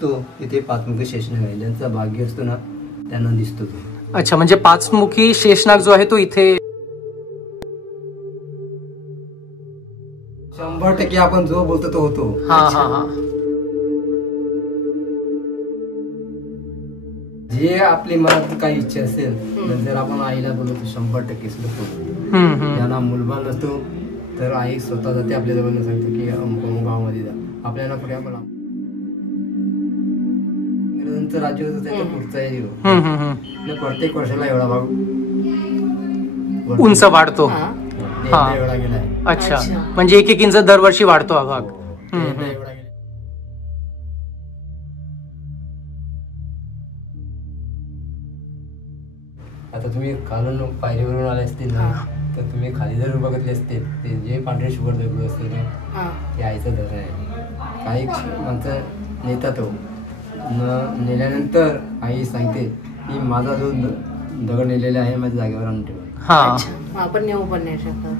दिसतो तिथे पाचमुखी शेषनाग आहे. ज्यांचं भाग्य असतो ना त्यांना दिसतो तो. अच्छा, म्हणजे पाचमुखी शेषनाग जो आहे तो इथे 100% आपण जो बोलतो तो होतो. हा हा हा. जे आपली मनात काही इच्छा असेल जर आपण आईला बोलतो 100% होतो. त्यांना मुलबाळ नसतो तर आई स्वतः जाते आपल्या जवळ सांगते की अमुक गावामध्ये जा. आपल्याला पुढे आपण इंग्रजांचं राज्य होतं त्याच्या पुढचा आहे. प्रत्येक वर्षाला एवढा भाग उंच वाढतो. एवढा गेलाय. अच्छा, म्हणजे 1-1 इंच दरवर्षी वाढतो हा भाग. आता तुम्ही खालून पायरीवरून आले असतील ना तर तुम्ही खाली जर बघितले असते ते जे पांढरे शुगर दगड असते ते आईचं घर आहे. काही माणसं नेतात हो. नेल्यानंतर आई सांगते की माझा जो दगड नेलेला आहे माझ्या जागेवर आणून ठेवा. आपण नेऊ पण नाही शकत.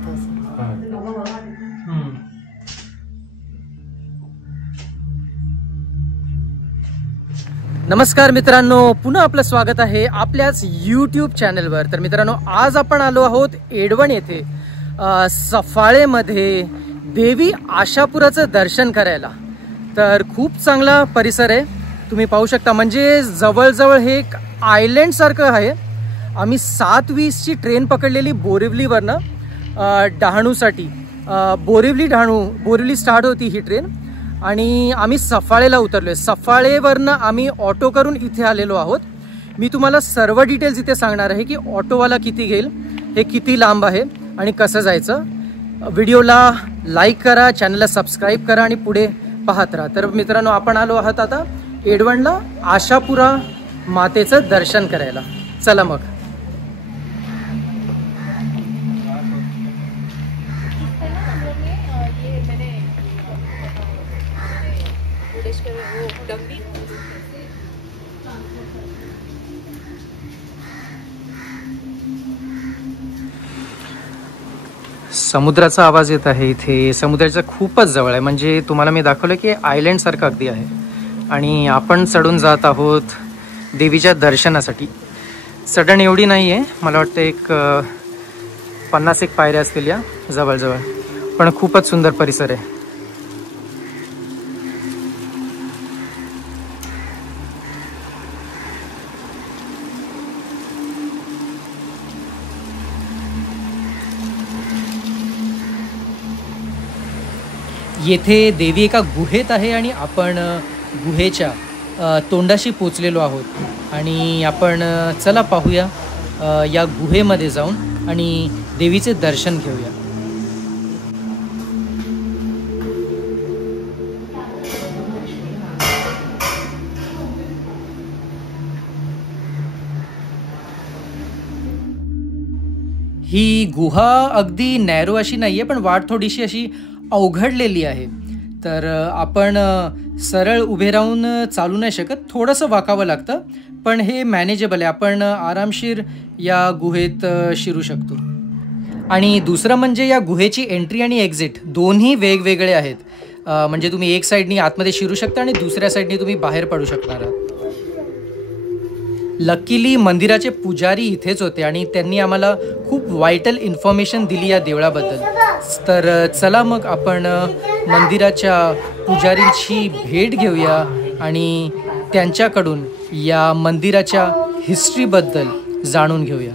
नमस्कार मित्रांनो, पुन्हा आपलं स्वागत आहे आपल्याच YouTube चॅनलवर. तर मित्रांनो, आज आपण आलो आहोत एडवण येथे सफाळेमध्ये देवी आशापुराचं दर्शन करायला. तर खूप चांगला परिसर आहे, तुम्ही पाहू शकता. म्हणजे जवळजवळ हे एक आयलँड सारखं आहे. आम्ही 7:20ची ट्रेन पकडलेली बोरिवलीवरनं डहाणूसाठी. बोरिवली स्टार्ट होती ही ट्रेन आणि आम्ही सफाळेला उतरलोय. सफाळेवरनं आम्ही ऑटो करून इथे आलेलो आहोत. मी तुम्हाला सर्व डिटेल्स इथे सांगणार आहे की ऑटोवाला किती घेईल, हे किती लांब आहे आणि कसं जायचं. व्हिडिओला लाईक करा, चॅनलला सबस्क्राईब करा आणि पुढे पाहत राहा. तर मित्रांनो, आपण आलो आहोत आता एडवणला आशापुरा मातेचं दर्शन करायला. चला मग. समुद्राचा आवाज येत आहे इथे. समुद्राच्या खूपच जवळ आहे. म्हणजे तुम्हाला मी दाखवलं की आयलँड सारखं अगदी आहे. आणि आपण चढून जात आहोत देवीच्या दर्शनासाठी. चढण एवढी नाही आहे, मला वाटतं एक 50-1 पायऱ्या असतील या जवळजवळ. पण खूपच सुंदर परिसर आहे. येथे देवी एका गुहेत आहे आणि आपण गुहेच्या तोंडाशी पोचलेलो आहोत. आणि आपण चला पाहूया या गुहेमध्ये जाऊन आणि देवीचे दर्शन घेऊया. ही गुहा अगदी नॅरो अशी नाहीये, पण वाट थोडीशी अशी अवघडलेली आहे. तर आपण सरळ उभे राहून चालू नाही शकत, थोडंसं वाकावं लागतं. पण हे मॅनेजेबल आहे, आपण आरामशीर या गुहेत शिरू शकतो. आणि दुसरं म्हणजे या गुहेची एंट्री आणि एक्झिट दोन्ही वेगवेगळे आहेत. म्हणजे तुम्ही एक साईडनी आतमध्ये शिरू शकता आणि दुसऱ्या साईडनी तुम्ही बाहेर पडू शकणार आहात. लकीली मंदिराचे पुजारी इथेच होते आणि त्यांनी आम्हाला खूप वायटल इन्फॉर्मेशन दिली या देवळाबद्दल. तर चला मग आपण मंदिराच्या पुजारींची भेट घेऊया आणि त्यांच्याकडून या मंदिराच्या हिस्ट्रीबद्दल जाणून घेऊया.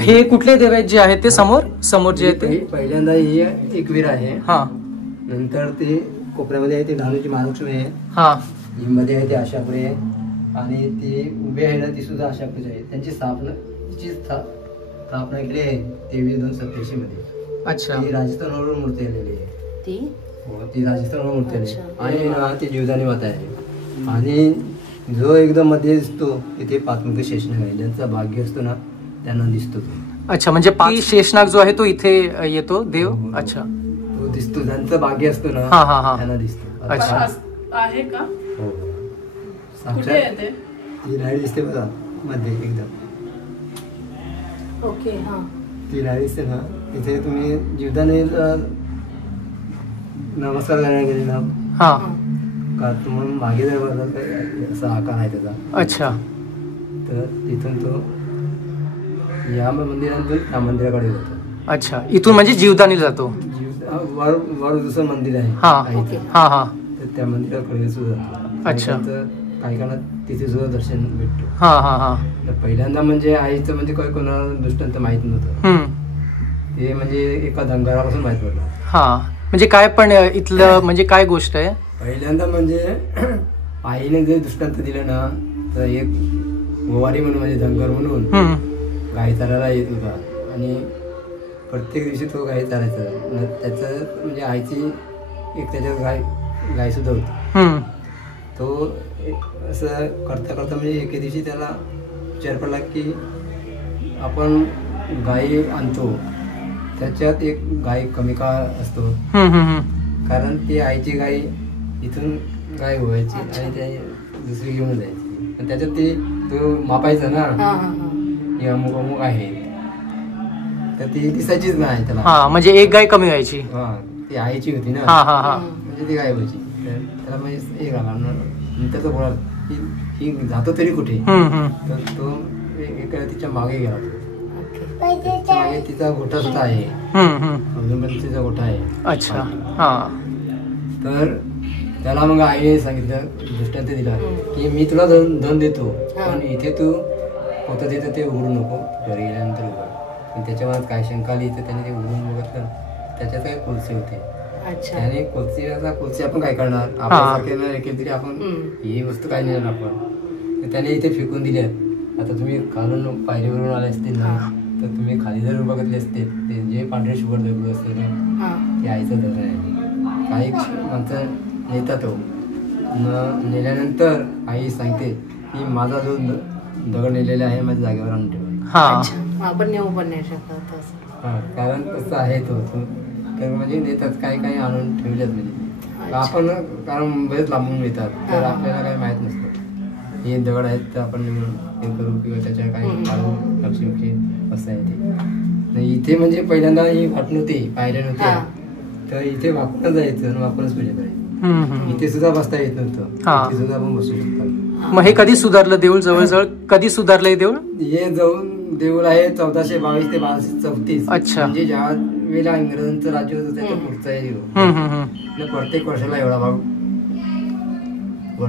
हे कुठले देव आहेत जे आहेत ते समोर जे आहेत ते? पहिल्यांदा ही एकवीर आहे. हा. नंतर ते कोपऱ्यामध्ये आहे ते ढालूची महालक्ष्मी आहे. हा. मध्ये आहे ते आशापुरी आहे आणि ते उभे आहे ना ती सुद्धा आशापुरी आहे. त्यांची स्थापना केली आहे 23/2/87 मध्ये. अच्छा. ती राजस्थानवरून मूर्ती आलेली आहे. ती राजस्थानवरून मूर्ती आली आणि ती जीवदानी माता आहे. आणि जो एकदम मध्ये दिसतो तिथे पाचमुखी शेषनाग आहे. ज्यांचा भाग्य असतो ना त्यांना दिसतो तो. अच्छा, म्हणजे शेषनाग जो आहे तो इथे येतो देव. अच्छा, तो दिसतो, ज्यांचं भाग्य असतो ना त्यांना दिसतो. अच्छा, आहे का? हो. कुठे आहे ते? ही लाईट दिसते बघा मध्ये एकदम, ओके हा ती लाईट दिसते ना, तिथे तुम्ही जीवदानी नमस्कार करायला गेले ना हा का तुम्हाला मागे जर बघाल तर असा आकार आहे त्याचा. अच्छा तर तिथून तो या मंदिरातून त्या मंदिराकडे जातो. अच्छा, इथून म्हणजे जीवदानी जातो. वर दुसरं मंदिर आहे हा आईचं. हा हा तर त्या मंदिराकडे सुद्धा जातो. अच्छा. काही काळात तिथे सुद्धा दर्शन भेटतो. हा हा हा तर पहिल्यांदा म्हणजे आईचं म्हणजे काही कोणाला दृष्टांत माहित नव्हतं. ते म्हणजे एका धनगरापासून माहित पडलं. हा म्हणजे काय पण इथलं म्हणजे काय गोष्ट आहे? पहिल्यांदा म्हणजे आईने जे दृष्टांत दिलं ना, तर एक गोवारी म्हणून म्हणजे धनगर म्हणून गाई चारायला येत होता आणि प्रत्येक दिवशी तो गाई चारायचा. त्याचं म्हणजे आईची एक त्याच्यात गाय सुद्धा होती. तो असं करता करता म्हणजे एके दिवशी त्याला विचार पडला की आपण गाई आणतो त्याच्यात एक गाय कमी का असतो, कारण ती आईची गाय इथून गाय व्हायची आणि ते दुसरी घेऊन जायची. आणि त्याच्यात ते तो मापायचा ना की अमुक अमुक आहे, तर ती दिसायचीच नाही त्याला. हा म्हणजे एक गाय कमी व्हायची. हा ती आईची होती ना, हा हा हा म्हणजे ती गाय व्हायची. तर त्याला म्हणजे एक आला नंतर तो बोला की ही जातो तरी कुठे. तर तो एका तिच्या मागे गेला. तिच्या मागे तिचा गोठा सुद्धा आहे, अजून पण तिचा गोठा आहे. अच्छा हा. तर त्याला मग आईने सांगितलं, दृष्टांत दिला की मी तुला धन देतो, पण इथे तू होतं तिथं ते उघडू नको, घरी गेल्यानंतर उघड. पण त्याच्यावर काय शंका आली तर त्याने ते उघडून बघितलं, त्याच्यात काही कोळसे होते. त्याने कोळसे आपण काय करणार, आपल्यासारखे नाही तरी आपण ही वस्तू काय नेणार आपण. तर त्याने इथे फेकून दिल्या. आता तुम्ही खालून पायरीवरून आले असतील ना, तर तुम्ही खाली जर बघितले असते ते जे पांढरे शुभ्र दगड असते ना, ते आईचं दगड आहे. काही माणसं नेतात हो, नेल्यानंतर आई सांगते की माझा जो दगड नेलेला आहे माझ्या जागेवर आणून ठेवा. आपण नेऊ पण नाही शकत. कारण तसं आहे तो म्हणजे नेतात, काही काही आणून ठेवल्यात. म्हणजे आपण कारण बरेच लांबून येतात, तर आपल्याला काही माहित नसतं हे दगड आहेत तर आपण हे करू किंवा त्याच्या काही काढू लक्ष्मी असं आहे ते. इथे म्हणजे पहिल्यांदा ही वाट नव्हती, पायऱ्या नव्हत्या, तर इथे वाकूनच जायचं आणि वाकूनच पूजा करायची. इथे सुद्धा बसता येत नव्हतं, इथे सुद्धा आपण बसू शकतो. मग हे कधी सुधारलं देऊळ? जवळजवळ कधी सुधारलं हे देऊळ? हे देऊळ आहे 1422 ते 1234. अच्छा. म्हणजे ज्या वेळेला इंग्रजांचं राज्य होतं त्याच्या पुढचा आहे देऊळ. प्रत्येक वर्षाला एवढा भाग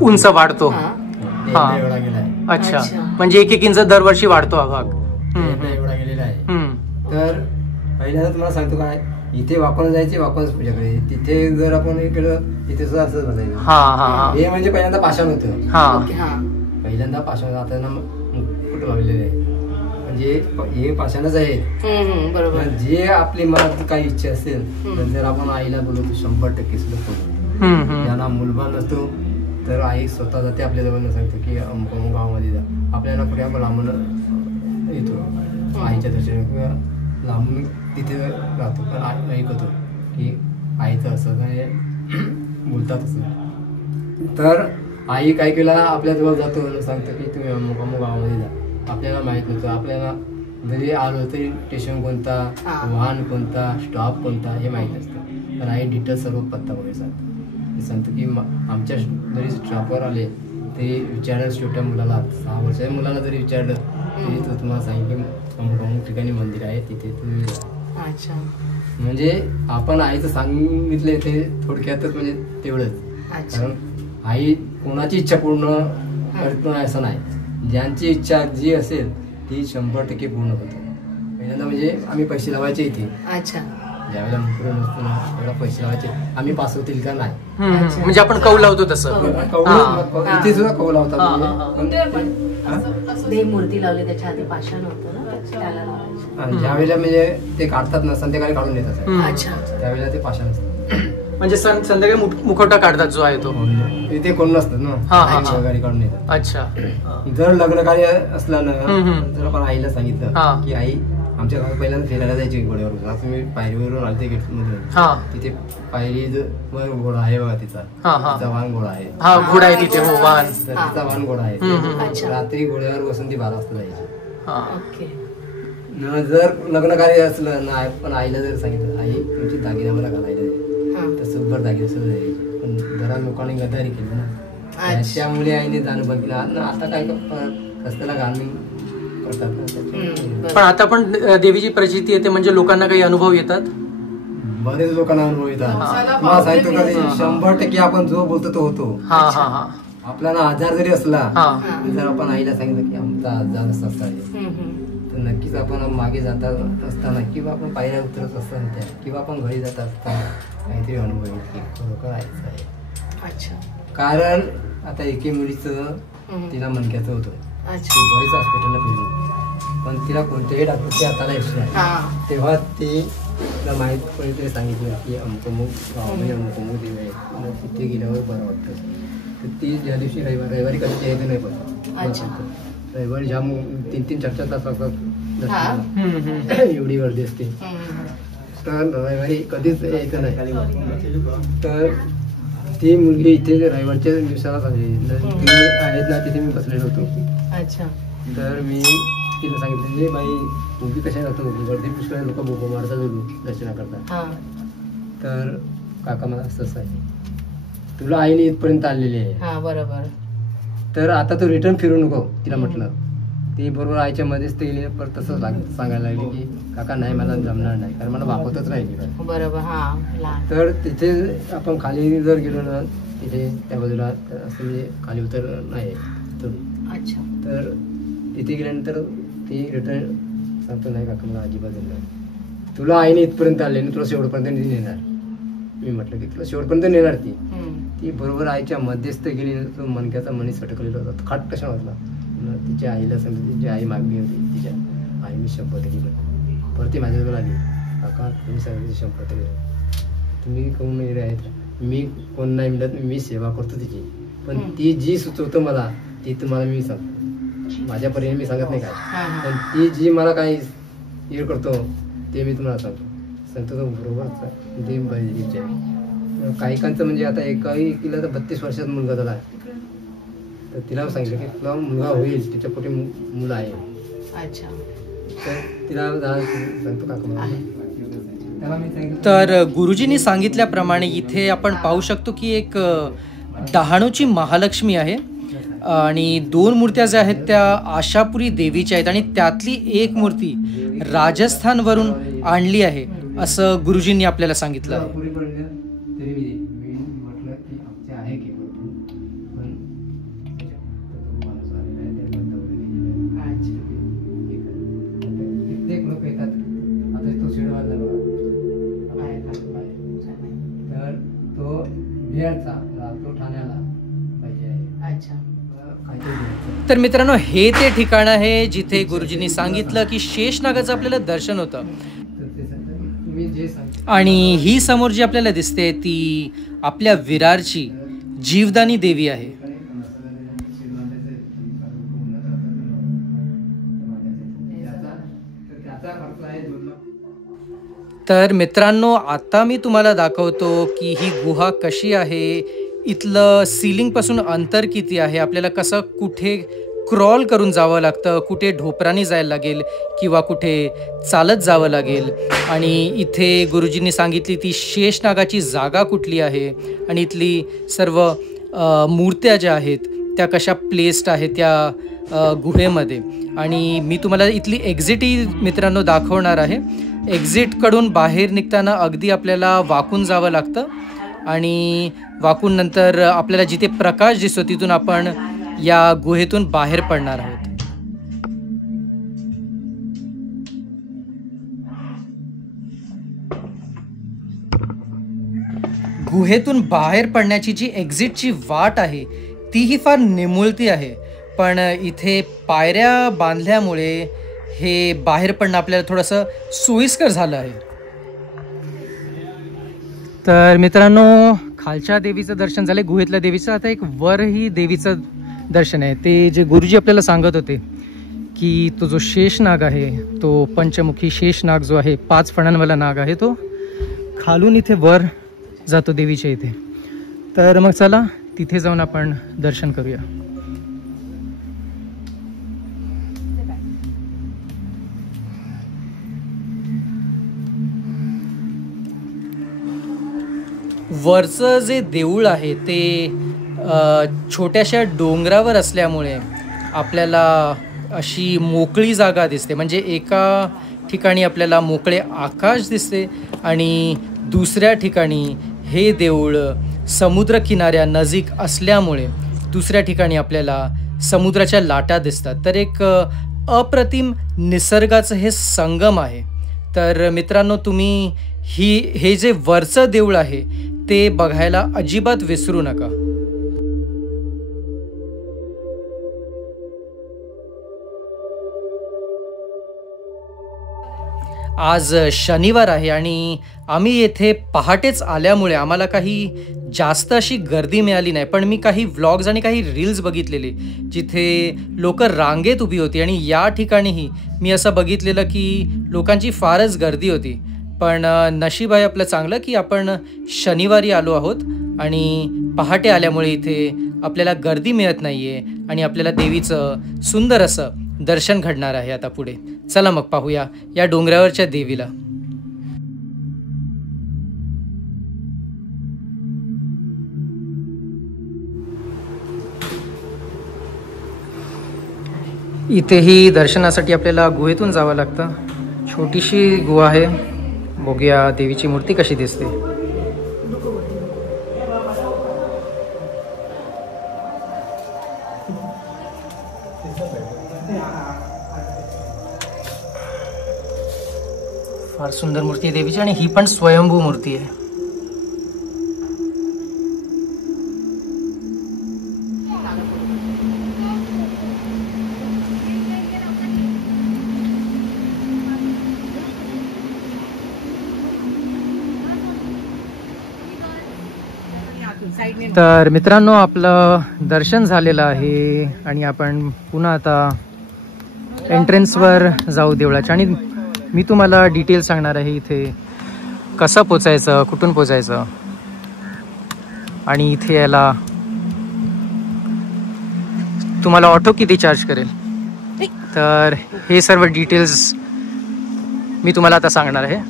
उंच वाढतो. एवढा गेलाय. अच्छा, म्हणजे एक इंच दरवर्षी वाढतो हा भाग. एवढा गेलेला आहे. तर पहिल्यांदा तुम्हाला सांगतो काय, इथे वाकून जायचे, वाकूनच पूजा करायची. तिथे जर आपण हे केलं तिथे सुद्धा असंच बसायचं. हे म्हणजे पहिल्यांदा पाषाण होतं. पहिल्यांदा पाषाण, आता ना कुठं लावलेलं आहे म्हणजे हे पाषाणच आहे. जे आपली मनात काही इच्छा असेल तर जर आपण आईला बोलवतो 100% सुद्धा बोलतो. ज्यांना मुलबाळ नसतो तर आई स्वतः जाते आपल्या जवळ सांगतो की अमुक अमुक गावामध्ये जा. आपल्याला कुठे आपण लांबून येतो आईच्या दर्शन किंवा लांबून तिथे राहतो, पण ऐकतो की आईचं असं काय बोलतात असं. तर आई काय केला आपल्या जवळ जातो, सांगतो की तुम्ही अमुक अमुक गावामध्ये जा. आपल्याला माहित नव्हतं, आपल्याला जरी आलो तरी स्टेशन कोणता, वाहन कोणता, स्टॉप कोणता हे माहीत नसतं. पण आई डिटेल सर्व पत्ता वगैरे सांगतो. सांगतो की आमच्या जरी स्टॉपवर आले ते विचारलं, छोट्या मुलाला 6 वर्षाच्या मुलाला जरी विचारलं तरी तो तुम्हाला सांगेल की अमुक अमुक ठिकाणी मंदिर आहे, तिथे तुम्ही जा. म्हणजे आपण आईचं सांगितले ते थोडक्यातच म्हणजे तेवढंच. कारण आई कोणाची इच्छा पूर्ण करत नाही असं नाही, ज्यांची इच्छा जी असेल ती 100% पूर्ण होते. पहिल्यांदा म्हणजे आम्ही पैसे लावायचे इथे. ज्यावेळेला मुकून नसतो ना तेवढा पैसे लावायचे, आम्ही पास होतील का नाही. म्हणजे आपण कौल लावतो तसं. इथे सुद्धा कौल लावतात. मूर्ती लावली त्याच्या आधी पाषाण होतं ना, त्याला लावायचं. ज्यावेळेला म्हणजे ते काढतात ना, संध्याकाळी काढून येतात त्यावेळेला ते पाषाण असतं. म्हणजे संध्याकाळी मुखवटा काढतात जो आहे तो. इथे कोण नसतात ना, गाडी काढून येतात. अच्छा. जर लग्न कार्य असलं ना, जर आपण आईला सांगितलं की आई आमच्या गावात पहिल्यांदा फिरायला जायची घोड्यावर. आता मी पायरीवरून आलते गेटमधून. तिथे पायरी वर घोडा आहे बघा तिचा वाहन घोडा आहे. घोडा आहे तिथे. हो वाहन. तिचा वाहन घोडा आहे. रात्री घोड्यावर बसून ती 12 वाजता जायची. जर लग्न कार्य असलं ना पण आईला जर सांगितलं आई तुमची दागिने आम्हाला घालायला आहे तर सुपर दागिने सुद्धा द्यायचे. पण जरा लोकांनी गद्दारी केली ना त्यामुळे आईने जाणं बघितलं. आता काय रस्त्याला घालून पण आता पण देवीची प्रचिती येते म्हणजे लोकांना काही अनुभव येतात. बरेच लोकांना अनुभव येतात. मला सांगतो का 100% आपण जो बोलतो तो होतो. आपल्याला आजार जरी असला जर आपण आईला सांगितलं की आमचा आजार असा आहे तर नक्कीच आपण मागे जाता असताना किंवा आपण पायऱ्या उतरत असताना किंवा आपण घरी जात असताना काहीतरी अनुभव येईल की खरोखर आईचं आहे. कारण आता एके मुलीचं तिला मणक्याचं होतं. बरेच हॉस्पिटलला फिरली पण तिला कोणत्याही डॉक्टरच्या हाताला यश नाही. तेव्हा तिला माहीत कोणीतरी सांगितलं की अमुक गावामध्ये अमुक देव आहे तिथे गेल्यावर बरं वाटतं. तर ती ज्या दिवशी रविवारी कधी यायचं नाही पण रविवारी जाम 3-3, 4-4 तास असतात एवढी गर्दी असते. तर रविवारी कधीच यायचं नाही. तर ती मुलगी इथे रविवारच्या दिवसाला आहेत ना तिथे मी बसलेलो होतो. तर मी तिला सांगितलं बाई मुलगी कशा जातो गर्दी पुष्कळ लोक बोको मारता दर्शना करता. तर काका मला असंच आहे तुला आईने इथपर्यंत आणलेली आहे बरोबर तर आता तू रिटर्न फिरू नको. तिला म्हटलं ती बरोबर आईच्या मध्येच ते गेली पण तसंच सांगायला लागली की काका नाही मला जमणार नाही कारण मला वापरतच राहिली. बरोबर. तर तिथे आपण खाली जर गेलो ना तिथे त्या बाजूला असं म्हणजे खाली उतर नाही तर तिथे गेल्यानंतर ती रिटर्न सांगतो नाही काका मला अजिबात नाही तुला आईने इथपर्यंत आले आणि तुला शेवटपर्यंत नेणार. मी म्हटलं की तुला शेवटपर्यंत नेणार. ती बरोबर आईच्या मध्यस्थ गेली तो मणक्याचा मणी सटकलेला होता. खाट कशा वाटला तिच्या आईला सांगितलं तिची आई मागणी होती तिच्या आईने 100% परत ती माझ्याजवळ आली काका तुम्ही सांगितलं 100% तुम्ही कोण नाही आहेत मी कोण नाही मिळत मी सेवा करतो तिची पण ती जी सुचवतं मला ती तुम्हाला मी सांगतो माझ्यापर्यंत मी सांगत नाही काय पण ती जी मला काही हे करतो ते मी तुम्हाला सांगतो तो बरोबर देव पाहिजे. काहीकांचं म्हणजे आता एकीला तर 32 वर्षात मुलगा झाला तर तिला सांगितलं की तुला मुलगा होईल तिच्या पोटी मुलं आहे. तर तिला सांगतो काका तर गुरुजींनी सांगितल्याप्रमाणे इथे आपण पाहू शकतो की एक डहाणूची महालक्ष्मी आहे आणि 2 मूर्त्या ज्या आहेत त्या आशापुरी देवीच्या आहेत आणि त्यातली एक मूर्ती राजस्थानवरून आणली आहे असं गुरुजींनी आपल्याला सांगितलं आहे. तर मित्रांनो हे ते ठिकाण आहे जिथे गुरुजींनी सांगितलं की शेषनागाचं आपल्याला दर्शन होतं आणि ही समोर जी आपल्याला दिसते ती आपल्या विरारची जीवदानी देवी आहे. तर मित्रांनो आता मी तुम्हाला दाखवतो की ही गुहा कशी आहे इथलं सीलिंगपासून अंतर किती आहे आपल्याला कसं कुठे क्रॉल करून जावं लागतं कुठे ढोपरानी जायला लागेल किंवा कुठे चालत जावं लागेल आणि इथे गुरुजींनी सांगितली ती शेषनागाची जागा कुठली आहे आणि इथली सर्व मूर्त्या ज्या आहेत त्या कशा प्लेस्ड आहेत त्या गुहेमध्ये आणि मी तुम्हाला इथली एक्झिटही मित्रांनो दाखवणार आहे. एक्झिटकडून बाहेर निघताना अगदी आपल्याला वाकून जावं लागतं आणि वाकून नंतर आपल्याला जिथे प्रकाश दिसतो तिथून आपण या गुहेतून बाहेर पडणार आहोत. गुहेतून बाहेर पडण्याची जी एक्झिटची वाट आहे तीही फार निमुळती आहे पण इथे पायऱ्या बांधल्यामुळे हे बाहेर पडणं आपल्याला थोडंसं सोयीस्कर झालं आहे. तर मित्रांनो खालच्या देवीचं दर्शन झालं गुहेतल्या देवीचं आता एक वरही देवीचं दर्शन आहे. ते जे गुरुजी आपल्याला सांगत होते की तो जो शेषनाग आहे, तो पंचमुखी शेषनाग जो आहे, 5 फणांवाला नाग आहे, तो खालून इथे वर जातो देवीच्या इथे. तर मग चला तिथे जाऊन आपण दर्शन करूया. वरचं जे देऊळ आहे ते छोट्याशा डोंगरावर असल्यामुळे आपल्याला अशी मोकळी जागा दिसते. म्हणजे एका ठिकाणी आपल्याला मोकळे आकाश दिसते आणि दुसऱ्या ठिकाणी हे देऊळ समुद्र किनाऱ्यानजीक असल्यामुळे दुसऱ्या ठिकाणी आपल्याला समुद्राच्या लाटा दिसतात. तर एक अप्रतिम निसर्गाचं हे संगम आहे. तर मित्रांनो, तुम्ही हे जे वरचं देऊळ आहे ते बघायला अजिबात विसरू नका. आज शनिवार आहे आणि आम्ही येथे पहाटेच आल्यामुळे आम्हाला काही जास्त अशी गर्दी मिळाली नाही. पण मी काही व्लॉग्स आणि काही रील्स बघितलेले जिथे लोक रांगेत उभी होती आणि या ठिकाणीही मी असं बघितलेलं की लोकांची फारच गर्दी होती. पण नशीब आहे आपलं चांगलं की आपण शनिवारी आलो आहोत आणि पहाटे आल्यामुळे इथे आपल्याला गर्दी मिळत नाही आहे आणि आपल्याला देवीचं सुंदर असं दर्शन घडणार आहे आता पुढे. चला मग पाहूया या डोंगरावरच्या देवीला. इथेही दर्शनासाठी आपल्याला गुहेतून जावं लागतं. छोटीशी गुहा आहे. बघूया देवीची मूर्ती कशी दिसते. फार सुंदर मूर्ती आहे देवीची आणि ही पण स्वयंभू मूर्ती आहे. तर मित्रांनो, आपलं दर्शन झालेलं आहे आणि आपण पुन्हा आता एंट्रन्सवर जाऊ देवळाच्या. आणि मी तुम्हाला डिटेल सांगणार आहे इथे कसं पोचायचं, कुठून पोचायचं आणि इथे यायला तुम्हाला ऑटो किती चार्ज करेल. तर हे सर्व डिटेल्स मी तुम्हाला आता सांगणार आहे.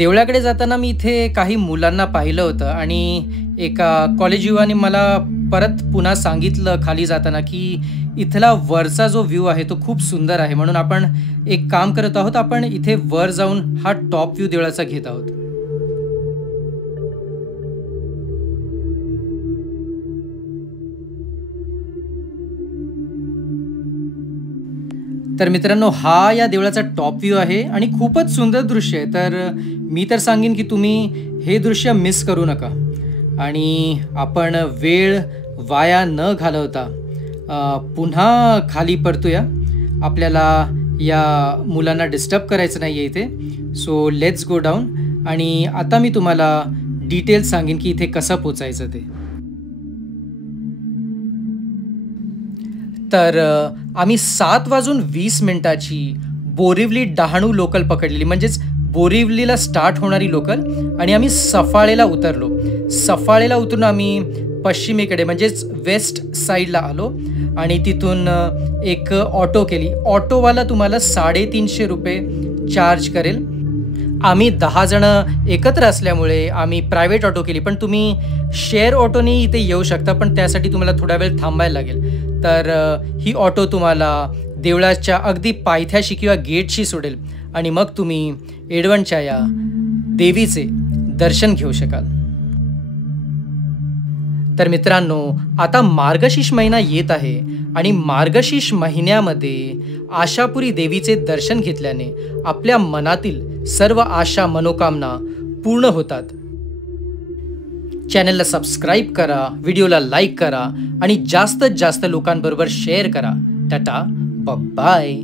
देवळाकडे जाताना मी इथे काही मुलांना पाहिलं होतं आणि एका कॉलेज युवाने मला परत पुन्हा सांगितलं खाली जाताना की इथला वरचा जो व्ह्यू आहे तो खूप सुंदर आहे. म्हणून आपण एक काम करत आहोत, आपण इथे वर जाऊन हा टॉप व्ह्यू देवळाचा घेत आहोत. तर मित्रांनो, हा या देवळाचा टॉप व्ह्यू आहे आणि खूपच सुंदर दृश्य आहे. तर मी तर सांगेन की तुम्ही हे दृश्य मिस करू नका. आणि आपण वेळ वाया न घालवता पुन्हा खाली परतूया. आपल्याला या मुलांना डिस्टर्ब करायचं नाही आहे इथे. So let's go down. आणि आता मी तुम्हाला डिटेल्स सांगेन की इथे कसं पोचायचं ते. तर आम्ही 7:20 बोरिवली डहाणू लोकल पकडलेली, म्हणजेच बोरिवलीला स्टार्ट होणारी लोकल. आणि आम्ही सफाळेला उतरलो. सफाळेला उतरून आम्ही पश्चिमेकडे म्हणजेच वेस्ट साईडला आलो आणि तिथून एक ऑटो केली. ऑटोवाला तुम्हाला 350 रुपये चार्ज करेल. आम्ही 10 जण एकत्र असल्यामुळे आम्ही प्रायव्हेट ऑटो केली. पण तुम्ही शेअर ऑटोनी इथे येऊ शकता, पण त्यासाठी तुम्हाला थोडा वेळ थांबायला लागेल. तर ही ऑटो तुम्हाला देवळाच्या अगदी पायथ्याशी किंवा गेटशी सोडेल आणि मग तुम्ही एडवणच्या या देवीचे दर्शन घेऊ शकाल. तर मित्रांनो, आता मार्गशीर्ष महिना येत आहे आणि मार्गशीर्ष महिन्यामध्ये आशापुरी देवीचे दर्शन घेतल्याने आपल्या मनातील सर्व आशा मनोकामना पूर्ण होतात. चॅनलला सबस्क्राईब करा, व्हिडिओला लाईक करा आणि जास्तीत जास्त लोकांबरोबर शेअर करा. टाटा, बाय.